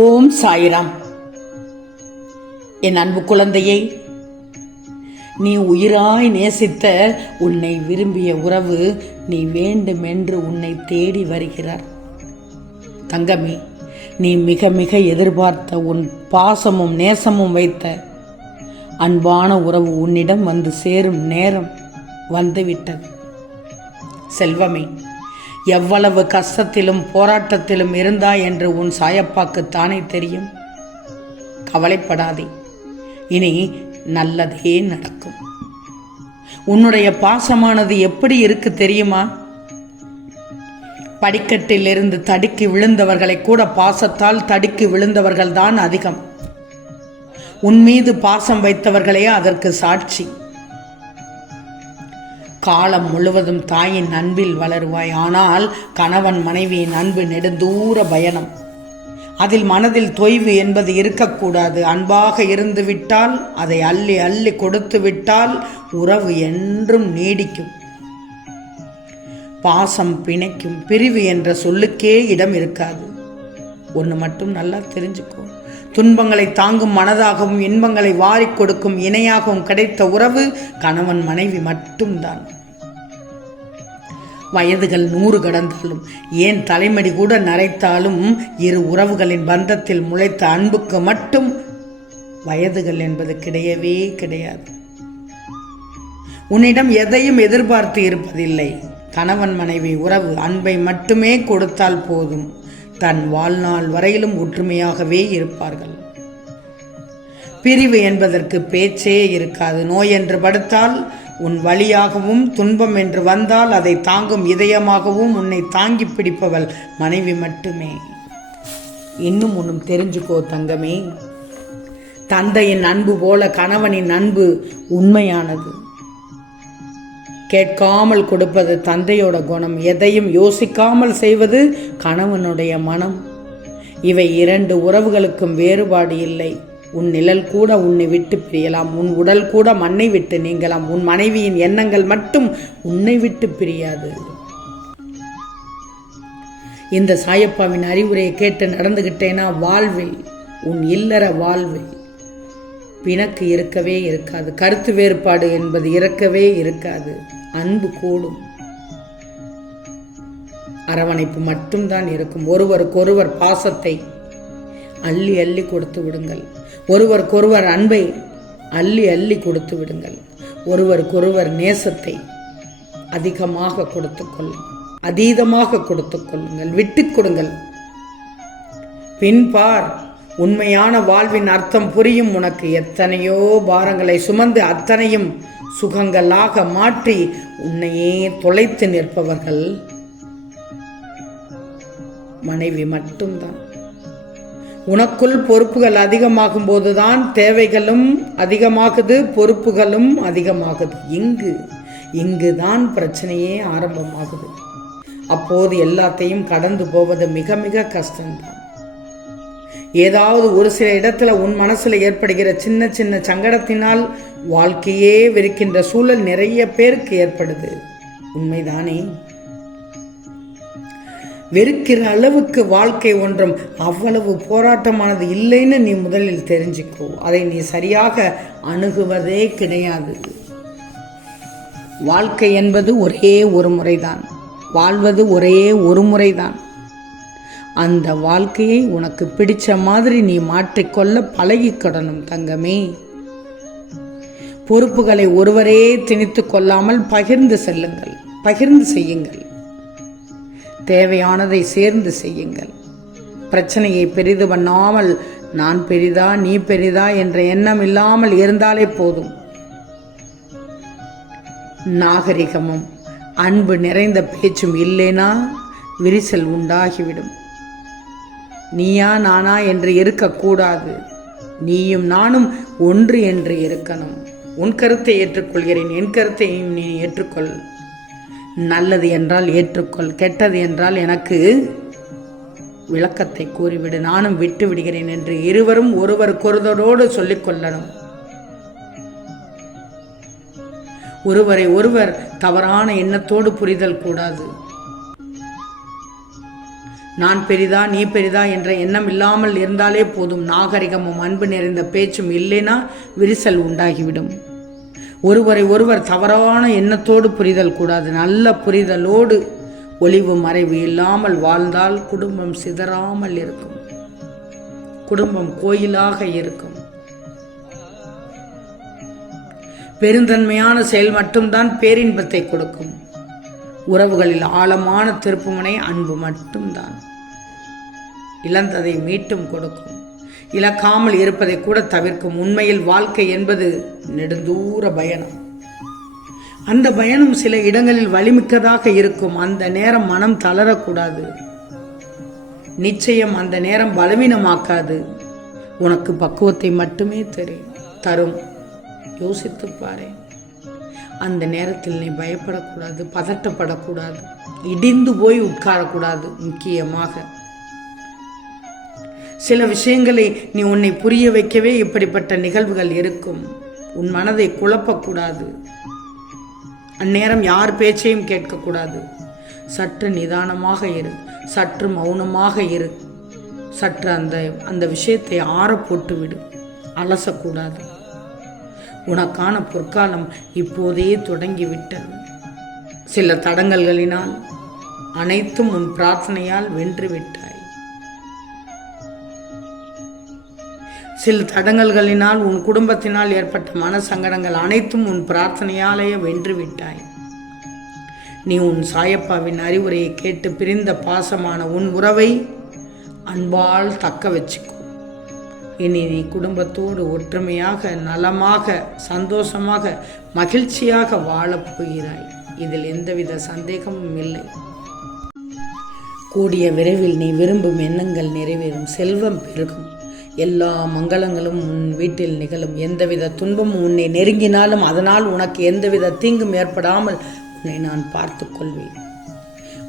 ஓம் சாய்ராம். என் அன்பு குழந்தையை, நீ உயிராய் நேசித்த உன்னை விரும்பிய உறவு நீ வேண்டுமென்று உன்னை தேடி வருகிறார். தங்கமே, நீ மிக மிக எதிர்பார்த்த உன் பாசமும் நேசமும் வைத்த அன்பான உறவு உன்னிடம் வந்து சேரும் நேரம் வந்துவிட்டது. செல்வமே, எவ்வளவு கஷ்டத்திலும் போராட்டத்திலும் இருந்தாய் என்று உன் சாயப்பாக்கு தானே தெரியும். கவலைப்படாதே, இனி நல்லதே நடக்கும். உன்னுடைய பாசமானது எப்படி இருக்கு தெரியுமா? படிக்கட்டில் இருந்து தடுக்கி விழுந்தவர்களை கூட பாசத்தால் தடுக்கி விழுந்தவர்கள் தான் அதிகம். உன் மீது பாசம் வைத்தவர்களே அதற்கு சாட்சி. காலம் முழுவதும் தாயின் அன்பில் வளருவாய். ஆனால் கணவன் மனைவியின் அன்பு நெடுந்தூர பயணம். அதில் மனதில் தொய்வு என்பது இருக்கக்கூடாது. அன்பாக இருந்து விட்டால், அதை அள்ளி அள்ளி கொடுத்து விட்டால் உறவு என்றும் நீடிக்கும். பாசம் பிணைக்கும். பிரிவு என்ற சொல்லுக்கே இடம் இருக்காது. ஒன்று மட்டும் நல்லா தெரிஞ்சுக்கோ, துன்பங்களை தாங்கும் மனதாகவும் இன்பங்களை வாரிக் கொடுக்கும் இணையாகவும் கிடைத்த உறவு கணவன் மனைவி மட்டும்தான். வயதுகள் 100 கடந்தாலும், ஏன் தலைமடி கூட நரைத்தாலும், இரு உறவுகளின் பந்தத்தில் முளைத்த அன்புக்கு மட்டும் வயதுகள் என்பது கிடையவே கிடையாது. உன்னிடம் எதையும் எதிர்பார்த்து இருப்பதில்லை. கணவன் மனைவி உறவு அன்பை மட்டுமே கொடுத்தால் போதும். தன் வாழ்நாள் வரையிலும் ஒற்றுமையாகவே இருப்பார்கள். பிரிவு என்பதற்கு பேச்சே இருக்காது. நோய் என்று படுத்தால் உன் வழியாகவும், துன்பம் என்று வந்தால் அதை தாங்கும் இதயமாகவும் உன்னை தாங்கி பிடிப்பவள் மனைவி மட்டுமே. இன்னும் ஒன்றும் தெரிஞ்சுக்கோ தங்கமே, தந்தையின் அன்பு போல கணவனின் அன்பு உண்மையானது. கேட்காமல் கொடுப்பது தந்தையோட குணம். எதையும் யோசிக்காமல் செய்வது கணவனுடைய மனம். இவை 2 உறவுகளுக்கும் வேறுபாடு இல்லை. உன் நிழல் கூட உன்னை விட்டு பிரியலாம். உன் உடல் கூட மண்ணை விட்டு நீங்கலாம். உன் மனைவியின் எண்ணங்கள் மட்டும் உன்னை விட்டு பிரியாது. இந்த சாயப்பாவின் அறிவுரையை கேட்டு நடந்துகிட்டேனா வாழ்வில், உன் இல்லற வாழ்வில் பிணக்கு இருக்கவே இருக்காது. கருத்து வேறுபாடு என்பது இருக்கவே இருக்காது. அன்பு கூடும். அரவணைப்பு மட்டும்தான் இருக்கும். ஒருவருக்கொருவர் பாசத்தை அள்ளி அள்ளி கொடுத்து விடுங்கள். ஒருவருக்கொருவர் அன்பை அள்ளி அள்ளி கொடுத்து விடுங்கள். ஒருவருக்கொருவர் நேசத்தை அதிகமாக கொடுத்து கொள்ளுங்கள். அதீதமாக கொடுத்து கொள்ளுங்கள். விட்டு கொடுங்கள். பின்பார், உண்மையான வாழ்வின் அர்த்தம் புரியும் உனக்கு. எத்தனையோ பாரங்களை சுமந்து அத்தனையும் சுகங்களாக மாற்றி உன்னையே தொலைத்து நிற்பவர்கள் மனைவி மட்டும்தான். உனக்குள் பொறுப்புகள் அதிகமாகும் போதுதான் தேவைகளும் அதிகமாகுது, பொறுப்புகளும் அதிகமாகுது. இங்குதான் பிரச்சனையே ஆரம்பமாகுது. அப்போது எல்லாத்தையும் கடந்து போவது மிக மிக கஷ்டம்தான். ஏதாவது ஒரு சில இடத்துல உன் மனசுல ஏற்படுகிற சின்ன சின்ன சங்கடத்தினால் வாழ்க்கையே வெறுக்கின்ற சூழல் நிறைய பேருக்கு ஏற்படுது. உண்மைதானே? வெறுக்கிற அளவுக்கு வாழ்க்கை ஒன்றும் அவ்வளவு போராட்டமானது இல்லைன்னு நீ முதலில் தெரிஞ்சுக்கோ. அதை நீ சரியாக அணுகுவதே கிடையாது. வாழ்க்கை என்பது ஒரே ஒரு முறைதான். வாழ்வது ஒரே ஒரு முறைதான். அந்த வாழ்க்கையை உனக்கு பிடிச்ச மாதிரி நீ மாற்றிக்கொள்ள பழகிக்கொள்ளணும் தங்கமே. பொறுப்புகளை ஒருவரே திணித்து கொள்ளாமல் பகிர்ந்து செல்லுங்கள். பகிர்ந்து செய்யுங்கள். தேவையானதை சேர்ந்து செய்யுங்கள். பிரச்சனையை பெரிது பண்ணாமல் நான் பெரிதா நீ பெரிதா என்ற எண்ணம் இல்லாமல் இருந்தாலே போதும். நாகரிகமும் அன்பு நிறைந்த பேச்சும் இல்லைனா விரிசல் உண்டாகிவிடும். நீயா நானா என்று இருக்கக்கூடாது. நீயும் நானும் ஒன்று என்று இருக்கணும். உன் கருத்தை ஏற்றுக்கொள்கிறேன், என் கருத்தையும் நீ ஏற்றுக்கொள். நல்லது என்றால் ஏற்றுக்கொள், கெட்டது என்றால் எனக்கு விளக்கத்தை கூறிவிடு, நானும் விட்டு விடுகிறேன் என்று இருவரும் ஒருவருக்கொருவரோடு சொல்லிக் கொள்ளணும். ஒருவரை ஒருவர் தவறான எண்ணத்தோடு புரிதல் கூடாது. நான் பெரிதா நீ பெரிதா என்ற எண்ணம் இல்லாமல் இருந்தாலே போதும். நாகரிகமும் அன்பு நிறைந்த பேச்சும் இல்லைனா விரிசல் உண்டாகிவிடும். ஒருவரை ஒருவர் தவறான எண்ணத்தோடு புரிதல் கூடாது. நல்ல புரிதலோடு ஒளிவு மறைவு இல்லாமல் வாழ்ந்தால் குடும்பம் சிதறாமல் இருக்கும். குடும்பம் கோயிலாக இருக்கும். பெருந்தன்மையான செயல் மட்டும்தான் பேரின்பத்தை கொடுக்கும். உறவுகளில் ஆழமான திருப்புமுனை அன்பு மட்டும்தான் இழந்ததை மீட்டும் கொடுக்கும். இழக்காமல் இருப்பதை கூட தவிர்க்கும். உண்மையில் வாழ்க்கை என்பது நெடுந்தூர பயணம். அந்த பயணம் சில இடங்களில் வலிமிக்கதாக இருக்கும். அந்த நேரம் மனம் தளரக்கூடாது. நிச்சயம் அந்த நேரம் பலவீனமாக்காது. உனக்கு பக்குவத்தை மட்டுமே தரும். யோசித்து பாரு. அந்த நேரத்தில் நீ பயப்படக்கூடாது, பதட்டப்படக்கூடாது, இடிந்து போய் உட்காரக்கூடாது. முக்கியமாக சில விஷயங்களை நீ உன்னை புரிய வைக்கவே இப்படிப்பட்ட நிகழ்வுகள் இருக்கும். உன் மனதை குழப்பக்கூடாது. அந்நேரம் யார் பேச்சையும் கேட்கக்கூடாது. சற்று நிதானமாக இரு, சற்று மௌனமாக இரு. சற்று அந்த விஷயத்தை ஆற போட்டு விடு. அலசக்கூடாது. உனக்கான பொற்காலம் இப்போதே தொடங்கிவிட்டது. சில தடங்கல்களினால் அனைத்தும் உன் பிரார்த்தனையால் வென்று விட்டாய். சில தடங்கல்களினால் உன் குடும்பத்தினால் ஏற்பட்ட மன சங்கடங்கள் அனைத்தும் உன் பிரார்த்தனையாலேயே வென்று விட்டாய். நீ உன் சாயப்பாவின் அறிவுரையை கேட்டு பிரிந்த பாசமான உன் உறவை அன்பால் தக்க வச்சுக்கோ. இனி நீ குடும்பத்தோடு ஒற்றுமையாக, நலமாக, சந்தோஷமாக, மகிழ்ச்சியாக வாழப் போகிறாய். இதில் எந்தவித சந்தேகமும் இல்லை. கூடிய விரைவில் நீ விரும்பும் எண்ணங்கள் நிறைவேறும். செல்வம் பெருகும். எல்லா மங்களங்களும் உன் வீட்டில் நிகழும். எந்தவித துன்பமும் உன்னை நெருங்கினாலும் அதனால் உனக்கு எந்தவித தீங்கும் ஏற்படாமல் உன்னை நான் பார்த்து கொள்வேன்.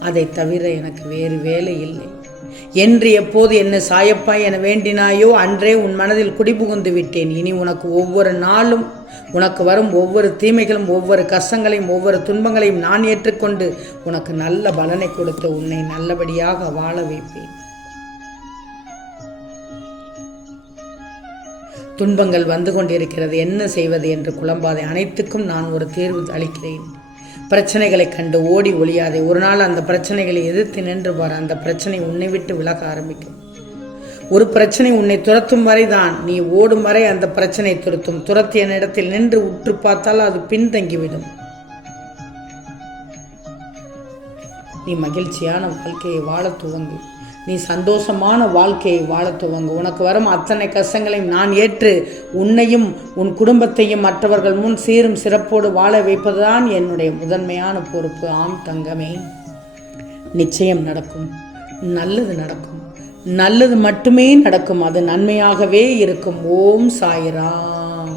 அதை தவிர எனக்கு வேறு வேலை இல்லை என்று எப்போது என்னை சாயப்பா என வேண்டினாயோ அன்றே உன் மனதில் குடிபுகுந்து விட்டேன். இனி உனக்கு ஒவ்வொரு நாளும் உனக்கு வரும் ஒவ்வொரு தீமைகளும், ஒவ்வொரு கஷ்டங்களையும், ஒவ்வொரு துன்பங்களையும் நான் ஏற்றுக்கொண்டு உனக்கு நல்ல பலனை கொடுத்து உன்னை நல்லபடியாக வாழ வைப்பேன். துன்பங்கள் வந்து கொண்டிருக்கிறது, என்ன செய்வது என்று குழம்பாதே. அனைத்துக்கும் நான் ஒரு தீர்வு அளிக்கிறேன். பிரச்சனைகளை கண்டு ஓடி ஒளியாதே. ஒரு நாள் அந்த பிரச்சனைகளை எதிர்த்து நின்று பார். அந்த பிரச்சனை உன்னை விட்டு விலக ஆரம்பிக்கும். ஒரு பிரச்சனை உன்னை துரத்தும் வரை தான், நீ ஓடும் வரை அந்த பிரச்சனை துரத்தும். துரத்திய இடத்தில் நின்று உற்று பார்த்தால் அது பின்தங்கிவிடும். நீ மகிழ்ச்சியான வாழ்க்கையை வாழ துவங்கு. நீ சந்தோஷமான வாழ்க்கையை வாழ துவங்கு. உனக்கு வரும் அத்தனை கஷ்டங்களையும் நான் ஏற்று உன்னையும் உன் குடும்பத்தையும் மற்றவர்கள் முன் சீரும் சிறப்போடு வாழ வைப்பதுதான் என்னுடைய முதன்மையான பொறுப்பு. ஆம் தங்கமே, நிச்சயம் நடக்கும். நல்லது நடக்கும். நல்லது மட்டுமே நடக்கும். அது நன்மையாகவே இருக்கும். ஓம் சாய்ராம்.